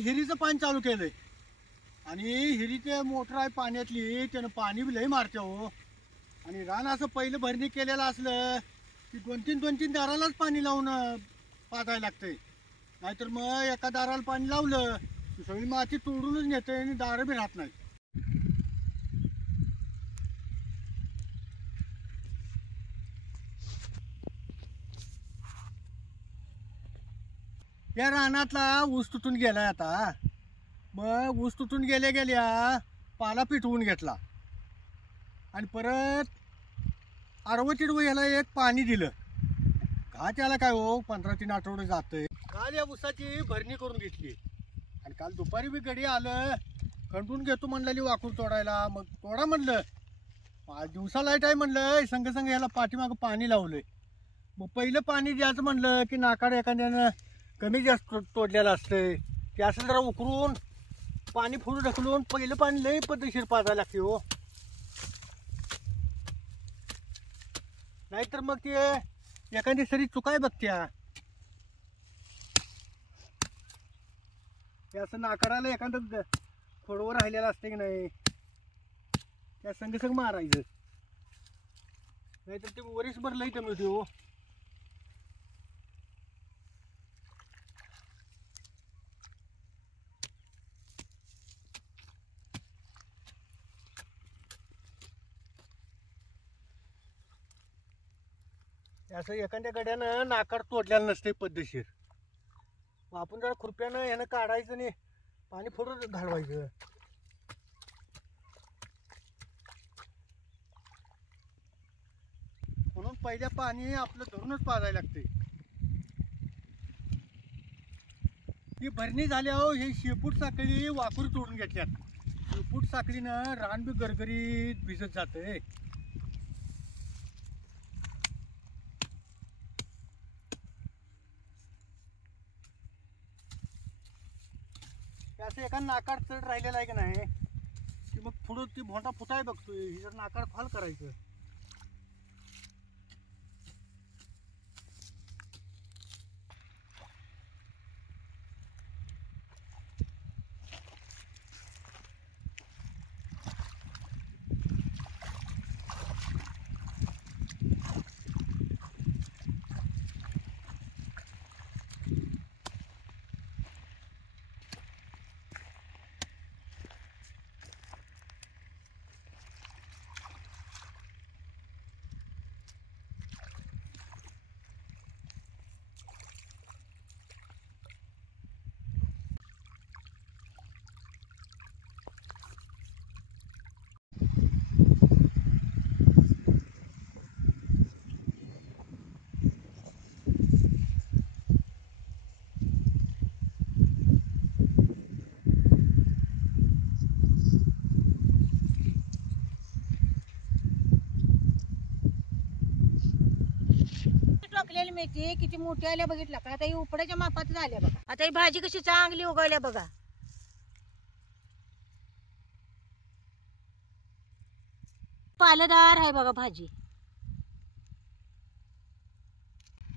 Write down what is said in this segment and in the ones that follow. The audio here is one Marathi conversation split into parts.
हिरीचं पाणी चालू केलंय आणि हिरीचे मोटर आहे पाण्यातली, त्यानं पाणी बी लई मारते हो. आणि रान असं पहिलं भरणी केलेलं असलं की दोन तीन दारालाच पाणी लावून पाजायला लागतंय. नाहीतर मग एका दाराला पाणी लावलं की सगळी माती तोडूनच नेते आणि दारं बी राहत नाही. या रानातला ऊस तुटून गेलाय आता. मग ऊस तुटून गेल्या पाला पिटवून घेतला आणि परत आडवं तिडवं याला एक पाणी दिलं. का त्याला काय हो 15-3 आठवडे जातंय. काल या ऊसाची भरणी करून घेतली आणि काल दुपारी बी गडी आलं, खंडून घेतो म्हणलेली वाकूर तोडायला. मग तोडा म्हणलं, 5 दिवसाला आहे म्हणलं, संग संग याला पाठीमागं पाणी लावलंय. मग पहिलं पाणी द्यायचं म्हणलं की नाकाड एखाद्यानं कमी जास्त तोडलेलं असतंय, ते असं जरा उकरून पाणी फुडून ढकलून पहिलं पाणी लई पद्धतशीर पाजायला लागते हो. नाहीतर मग ते एखादी सरी चुकाय बघत्या. ते असं नाकाडाला एखादं खोडवर राहिलेलं असतं की नाही, त्या संग संग मारायचं. नाहीतर ते वरीसभर लई कमी होते हो. असं एखाद्या गड्यानं नाकाड तोडलेलं नसते पद्धतशीर. आपण जरा खुरप्यानं ह्यानं काढायचं आणि पाणी फोडून घालवायचं. म्हणून पहिल्या पाणी आपलं धरूनच पाजायला लागते. ही भरणी झाल्यावर हे शेपूट साखळी वाकूर तोडून घेतल्यात. शेपूट साखळीनं रान बी गरगरीत भिजत जातंय. असं एका नाकाड चढ राहिलेला आहे की नाही की मग पुढं ती भोंडा फुटाय बघतोय. ही जर नाकाड फाल करायचं. टाकलेली मेथी किती मोठी आल्या बघितलं का. आता ही उपड्याच्या मापात झाल्या बघा. आता ही भाजी कशी चांगली उगवल्या बघा. पालदार आहे बघा भाजी.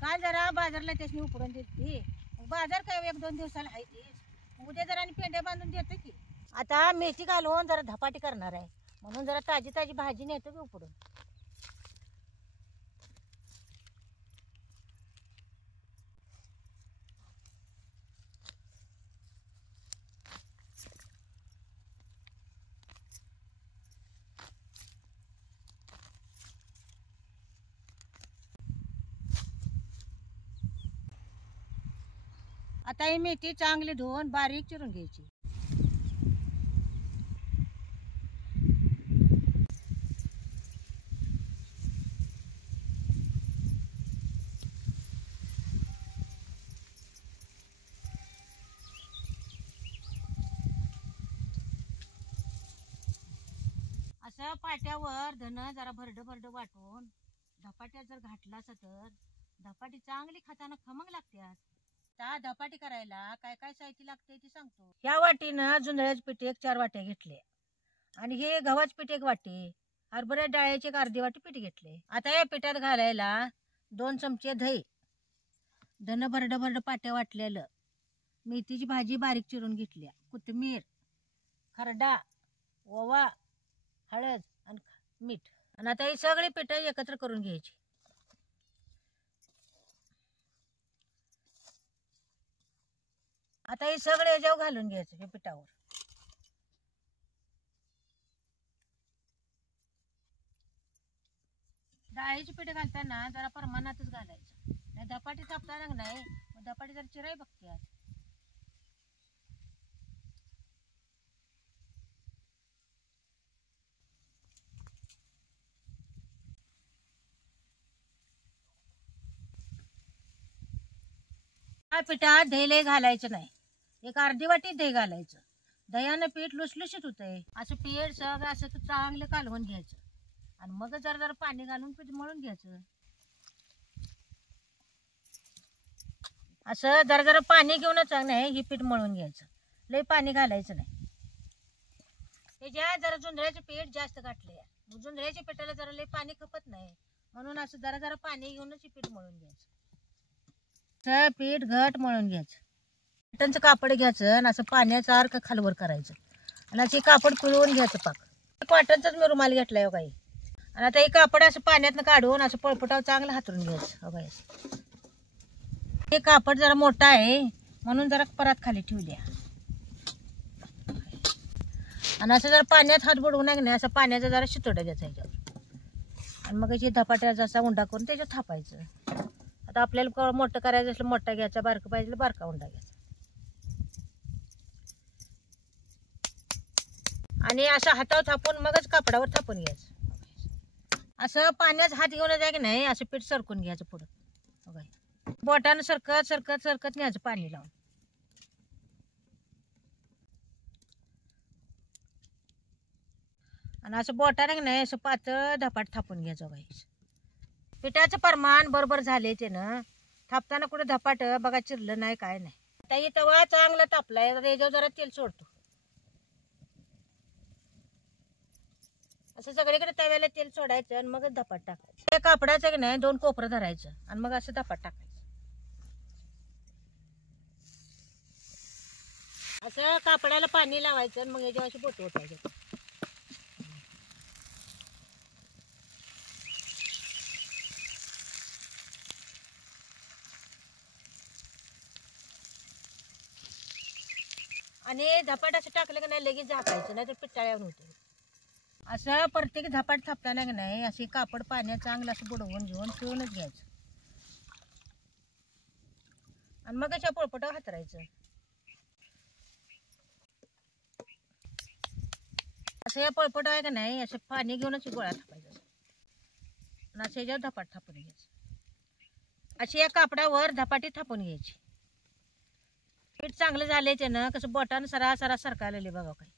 काल जरा बाजारला त्याची उपडून देते. बाजार काय 1-2 दिवसाला आहे ते. उद्या जरा आणि पेंड्या बांधून देतो की. आता मेथी घालून जरा धपाटी करणार आहे, म्हणून जरा ताजी ताजी भाजी नेतो की उपडून. आता ही मेथी चांगली धुवून बारीक चिरून घ्यायची. असं पाट्यावर धन जरा भरड भरड वाटून धपाट्यात जर घातला तर धपाटी चांगली खाताना खमंग लागतात. त्या धपाटी करायला काय काय साहित्य लागते ते सांगतो. ह्या वाटीनं जुंधळ्याचे पीठ 4 वाट्या घेतले आणि हे गव्हाचे पीठ 1 वाटी, हरभऱ्या डाळीचे 1 अर्धी वाटी पीठ घेतले. आता या पिठात घालायला 2 चमचे दही, धन भरड भरड पाट्या वाटलेलं, मेथीची भाजी बारीक चिरून घेतली, कोथिंबीर, खरडा, ओवा, हळद आणि मीठ. आणि आता ही सगळी पिठं एकत्र करून घ्यायची. आता हे सगळे याच्यावर घालून घ्यायचं हे पिठावर. डाळीची पीठ घालताना जरा प्रमाणातच घालायचं, नाही धपाटी थापताना नाही धपाटी जर चिराई बघते. पिठात दही लय घालायचं नाही, एक अर्धी वाटी दही घालायचं. दह्यानं पीठ लुसलुशीत होतंय. असं पीठ सगळं असं चांगलं कालवून घ्यायचं आणि मग जरा जरा पाणी घालून पीठ मळून घ्यायचं. असं जरा जरा पाणी घेऊनच नाही ही पीठ मळून घ्यायचं, लय पाणी घालायचं नाही. त्याच्यात जरा जुंधळ्याचं पीठ जास्त घातलंय, जुंधळ्याच्या पिठाला जरा लय पाणी खपत नाही, म्हणून असं जरा जरा पाणी घेऊनच ही पीठ मळून घ्यायचं. पीठ घट मळून घ्यायचं. कॉटनचं कापड घ्यायचं आणि असं पाण्याचं अर्क खालवर करायचं आणि असे कापड पिळवून घ्यायचं. पाक कॉटनचाच मी रुमाल घेतलाय हो काही. आणि आता हे कापड असं पाण्यातनं काढून असं पळपटावर चांगलं हातरून घ्यायचं हो काही. हे कापड जरा मोठा आहे म्हणून जरा परत खाली ठेवल्या आणि असं जरा पाण्यात हात बुडवून नाही असं पाण्याचा जरा शितोडा द्यायचा ह्याच्यावर आणि मग हे धपाट्याचा असा उंडा करून त्याच्यात थापायचं. आता आपल्याला मोठं करायचं असलं मोठा घ्यायचा, बारकं पाहिजे बारका उंडा घ्यायचा आणि असं हातावर थापून मगच कापडावर थापून घ्यायचं. असं पाण्यात हात घेऊन जाय की नाही असं पीठ सरकून घ्यायचं पुढं, बोटानं सरकत सरकत सरकत न्यायचं पाणी लावून. आणि असं बोटानं नाही असं पातळ धपाट थापून घ्यायचं बाई. पिठाचं प्रमाण बरोबर झाले ते ना, थापताना कुठे धपाट बघा चिरलं नाही काय नाही. आता हे तवा चांगला तापलाय, याच्यावर जरा तेल सोडतो. असं सगळीकडे तव्याला तेल सोडायचं आणि मगच धपाट टाकायचं. त्या कापडाचं की नाही 2 कोपरं धरायचं आणि मग असं धपाट टाकायचं. असं कापडाला पाणी लावायचं आणि मग याच्यावर अशी बोट ओतायचं. आणि धपाट असं टाकलं की नाही लगेच झाकायचं, नाही तर पिटाळ्यावर होतं. असं प्रत्येक धपाट थापताना की नाही असे कापड पाण्यात चांगलं असं बुडवून घेऊन पिळूनच घ्यायचं आणि मग अशा पोळपटावर हातरायचं. असं या पोळपटावर आहे का नाही असं पाणी घेऊनच गोळा थापायचा आणि असं याच्यावर धपाट थापून घ्यायचं. अशी या कापडावर धपाटी थापून घ्यायची. पीठ चांगलं झाले ते ना कसं बोटानं सरा सरा सरकायला बघा काही.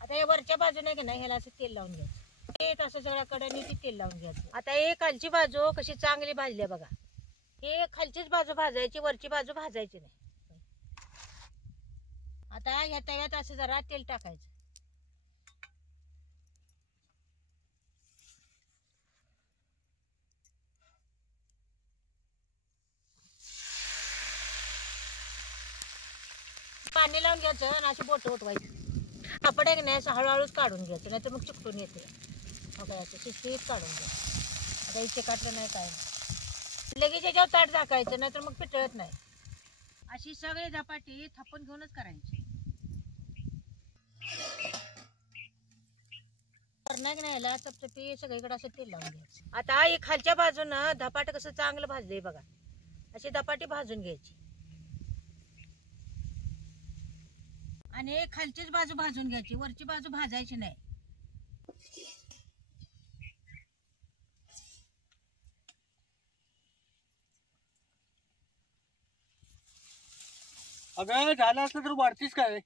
आता हे वरच्या बाजूने की नाही ह्याला असं तेल लावून घ्यायचं, हे असं सगळ्या कडेने तेल लावून घ्यायचं. आता हे खालची बाजू कशी चांगली भाजली बघा, हे खालचीच बाजू भाजायची, वरची बाजू भाजायची नाही. आता ह्या तव्यात असं जरा तेल टाकायचं. पाणी लावून घ्यायचं आणि अशी बोट उठवायची. कापड आहे की नाही असं हळूहळूच काढून घ्यायचं, नाही तर मग चिकटून येते. काय असं शिस्तीत काढून घ्यायचं. आता इथे काढलं नाही काय नाही, लगेच याच्यावर ताट झाकायचं, नाही तर मग पितळत नाही. अशी सगळी धपाटी थापून घेऊनच करायची. नाही नाही याला चपचपी सगळीकडे असं तेल लावून घ्यायचं. आता ही खालच्या बाजूनं धपाट कसं चांगलं भाजलंय बघा, अशी धपाटी भाजून घ्यायची आणि खालचीच बाजू भाजून घ्यायची, वरची बाजू भाजायची नाही. अगं झालं असलं तर वाढतीस काय?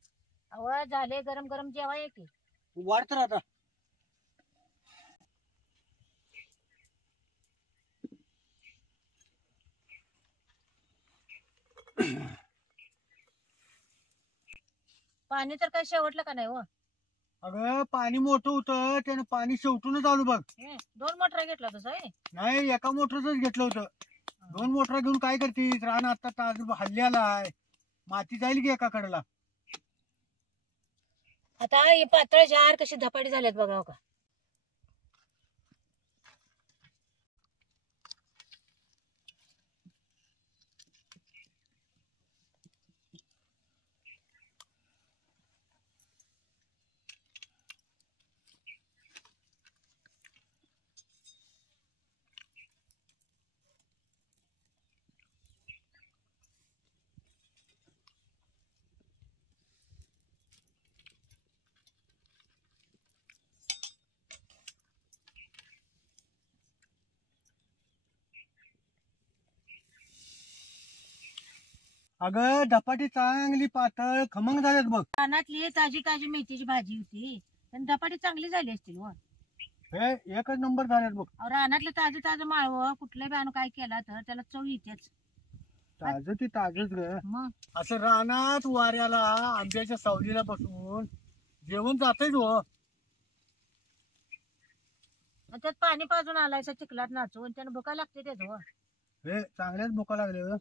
अहो झाले गरम गरम जेवा आहे की वाढत राहता. पाणी तर काही शेवटलं का नाही हो? अगं पाणी मोठं होतं त्यानं पाणी शेवटूनच आलो बघ. 2 मोटर घेतला तसं आहे? नाही एका मोटरच घेतलं होतं. 2 मोटरा घेऊन काय करतीस? रान आता ताज हल्ल्याला आहे, माती जाईल की एका कडेला. आता हे पातळ जार कशी धपाटी झाल्यात बघा हो का. अगं धपाटी चांगली पातळ खमंग झाल्यात बघ. रानातली ताजी ताजी मेथीची भाजी होती, पण धपाटी चांगली झाली असतील व. हे एकच नंबर झाल्यात बघ. अहो, रानातलं ताजं ताजं माळवं कुठल्या बी काय केला तर त्याला चव येतेच. ताज ती ताजच ग. मग असं रानात वाऱ्याला आंब्याच्या सावलीला बसून जेवण जातच हो. त्यात पाणी पाजून आलायचं चिखलात नाचून त्यानं भुका लागते त्याच व. हे चांगल्याच भुका लागले ग.